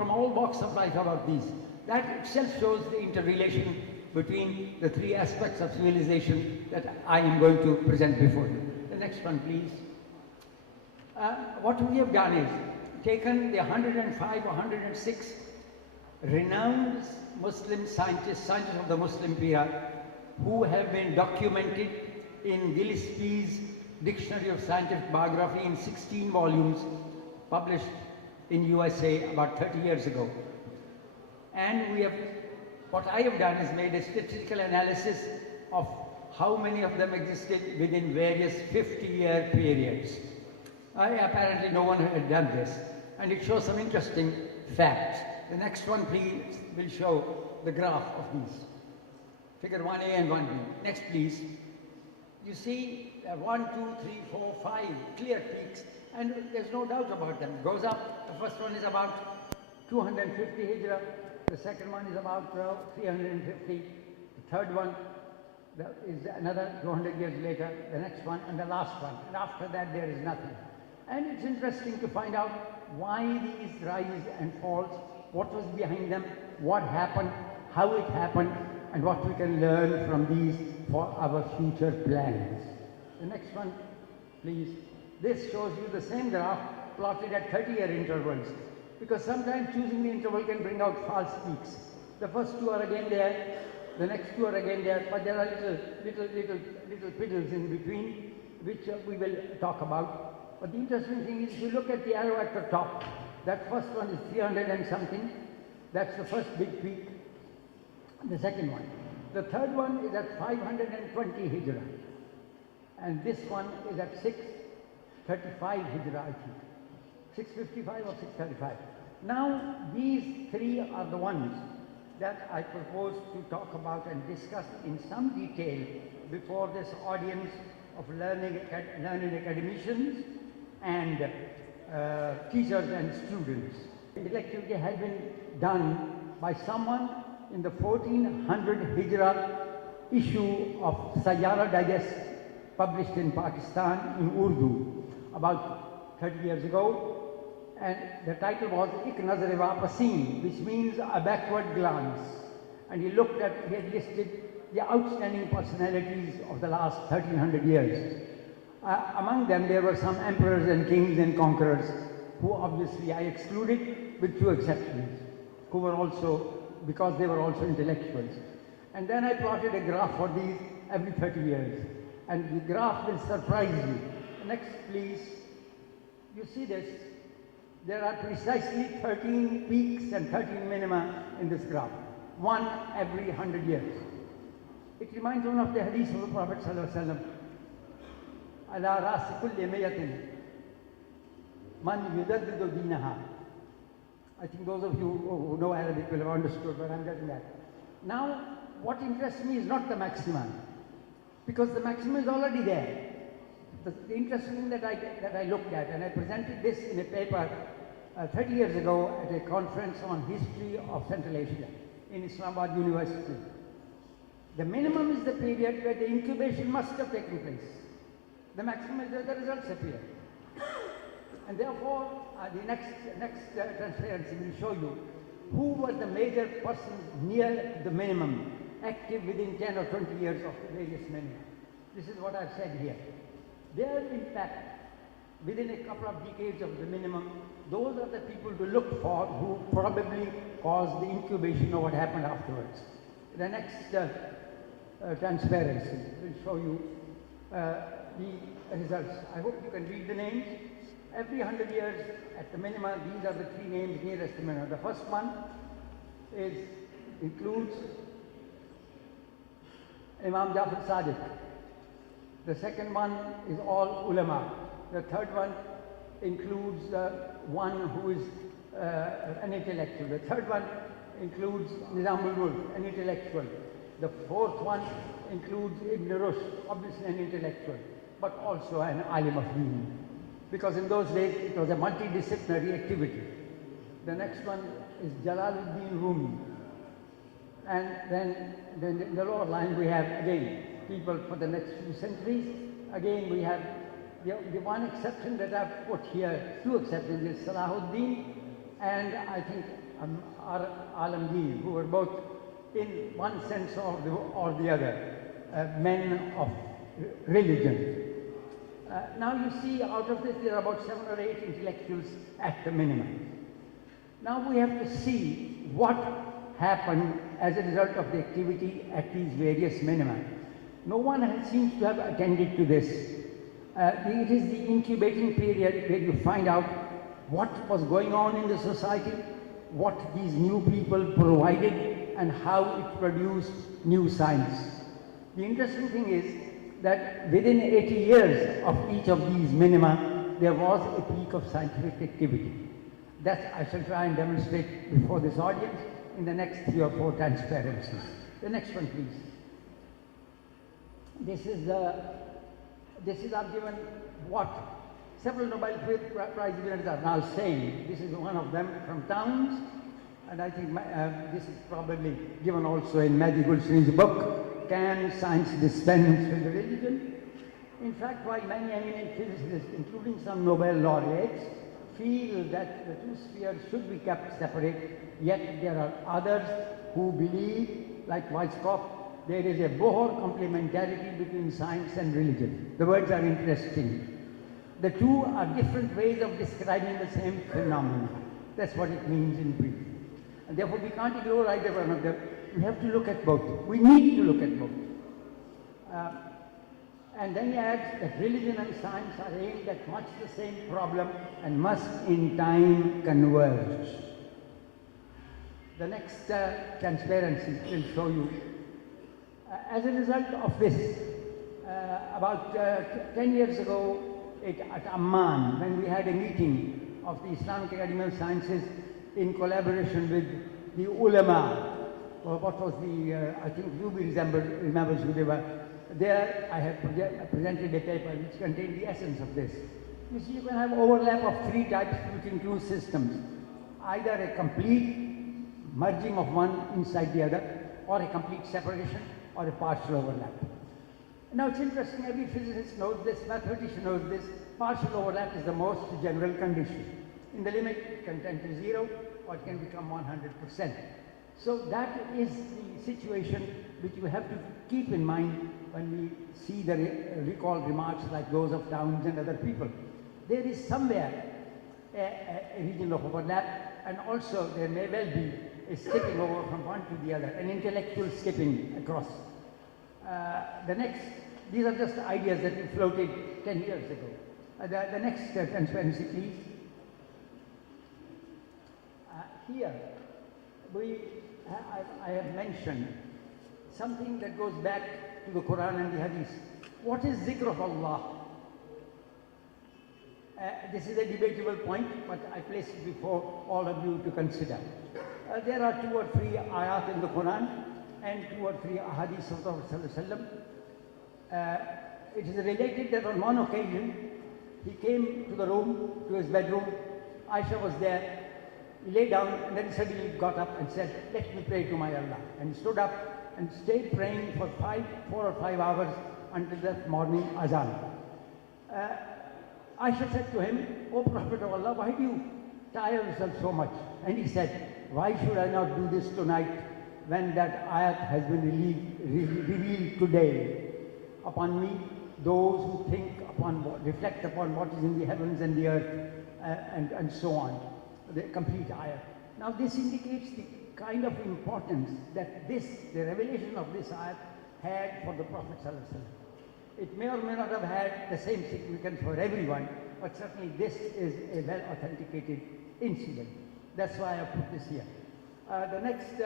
from all walks of life about these. That itself shows the interrelation between the three aspects of civilization that I am going to present before you. The next one, please. What we have done is taken the 105 or 106 renowned Muslim scientists of the Muslim era, who have been documented in Gillespie's Dictionary of Scientific Biography in 16 volumes, published in USA about 30 years ago. And what I have done is made a statistical analysis of how many of them existed within various 50-year periods. Apparently no one had done this, and it shows some interesting facts. The next one, please, will show the graph of these. Figure 1A and 1B. Next, please. You see 1, 2, 3, 4, 5 clear peaks, and there's no doubt about them. It goes up. The first one is about 250 Hijrah. The second one is about 350. The third one is another 200 years later. The next one and the last one. And after that, there is nothing. And it's interesting to find out why these rise and falls, what was behind them, what happened, how it happened, and what we can learn from these for our future plans. The next one, please. This shows you the same graph plotted at 30-year intervals, because sometimes choosing the interval can bring out false peaks. The first two are again there, the next two are again there, but there are little piddles in between, which we will talk about. But the interesting thing is, if you look at the arrow at the top, that first one is 300 and something. That's the first big peak. The second one. The third one is at 520 Hijrah. And this one is at 635 Hijrah, I think. 655 or 635. Now, these three are the ones that I propose to talk about and discuss in some detail before this audience of learning academicians and teachers and students. The activity has been done by someone in the 1400 Hijrah issue of Sayyara Digest, published in Pakistan in Urdu about 30 years ago. And the title was Ik Nazar Wapasin, which means a backward glance. And he had listed the outstanding personalities of the last 1300 years. Among them, there were some emperors and kings and conquerors, who obviously I excluded, with two exceptions, who were also, because they were also intellectuals. And then I plotted a graph for these every 30 years. And the graph will surprise you. Next, please. You see this? There are precisely 13 peaks and 13 minima in this graph, one every 100 years. It reminds one of the hadith of the Prophet ﷺ. Ala rasi kulli mayatin man yudaddidu dinaha. I think those of you who know Arabic will have understood what I'm getting at. Now, what interests me is not the maxima, because the maxima is already there. The interesting thing that I looked at, and I presented this in a paper 30 years ago at a conference on history of Central Asia in Islamabad University. The minimum is the period where the incubation must have taken place. The maximum is where the results appear. And therefore, the next transparency will show you who were the major persons near the minimum, active within 10 or 20 years of the various minima. This is what I've said here. Their impact within a couple of decades of the minimum, those are the people to look for who probably caused the incubation of what happened afterwards. The next transparency will show you the results. I hope you can read the names. Every 100 years at the minima, these are the three names nearest the minima. The first one includes Imam Jafar Sadiq. The second one is all ulama. The third one includes one who is an intellectual. The third one includes Nizamul Mulk, an intellectual. The fourth one includes Ibn Rushd, obviously an intellectual, but also an alim of deen. Because in those days it was a multidisciplinary activity. The next one is Jalaluddin Rumi. And then in the lower line we have again people for the next few centuries. Again we have the one exception that I've put here, two exceptions, is Salahuddin and I think Alamgir, who were both, in one sense or the other, men of religion. Now you see, out of this, there are about 7 or 8 intellectuals at the minimum. Now we have to see what happened as a result of the activity at these various minima. No one seems to have attended to this. It is the incubating period where you find out what was going on in the society, what these new people provided, and how it produced new science. The interesting thing is that within 80 years of each of these minima, there was a peak of scientific activity. That I shall try and demonstrate before this audience in the next 3 or 4 transparencies. The next one, please. This is I've given what several Nobel Prize winners are now saying. This is one of them from Towns, and I think this is probably given also in Mehdi Gulshan's book, Can Science Dispense with Religion? In fact, while many eminent physicists, including some Nobel laureates, feel that the two spheres should be kept separate, yet there are others who believe, like Weizsäcker, there is a Bohr complementarity between science and religion. The words are interesting. The two are different ways of describing the same phenomenon. That's what it means in brief. And therefore we can't ignore either one of them. We have to look at both. We need to look at both. And then he adds that religion and science are aimed at much the same problem and must in time converge. The next transparency will show you. As a result of this, about 10 years ago at Amman, when we had a meeting of the Islamic Academy of Sciences in collaboration with the ulama, or what was the, I think Ruby remembers who they were. There I have presented a paper which contained the essence of this. You see, you can have overlap of 3 types which include systems. Either a complete merging of one inside the other, or a complete separation, or a partial overlap. Now it's interesting, every physicist knows this, mathematician knows this, partial overlap is the most general condition. In the limit, it can tend to 0, or it can become 100%. So that is the situation which you have to keep in mind when we see the recalled remarks like those of Towns and other people. There is somewhere a region of overlap, and also there may well be a skipping over from one to the other, an intellectual skipping across. These are just ideas that we floated 10 years ago. The next transparency, please. Here, I have mentioned something that goes back to the Quran and the Hadith. What is zikr of Allah? This is a debatable point, but I place it before all of you to consider. There are 2 or 3 ayat in the Quran and 2 or 3 ahadith of the Prophet. It is related that on one occasion he came to the room, to his bedroom. Aisha was there. He lay down and then suddenly got up and said, "Let me pray to my Allah." And he stood up and stayed praying for 4 or 5 hours until that morning azan. Aisha said to him, "O Prophet of Allah, why do you tire yourself so much?" And he said, "Why should I not do this tonight when that ayat has been revealed today upon me, those who reflect upon what is in the heavens and the earth, and so on." The complete ayat. Now this indicates the kind of importance that the revelation of this ayat had for the Prophet ﷺ. It may or may not have had the same significance for everyone, but certainly this is a well authenticated incident. That's why I put this here. The next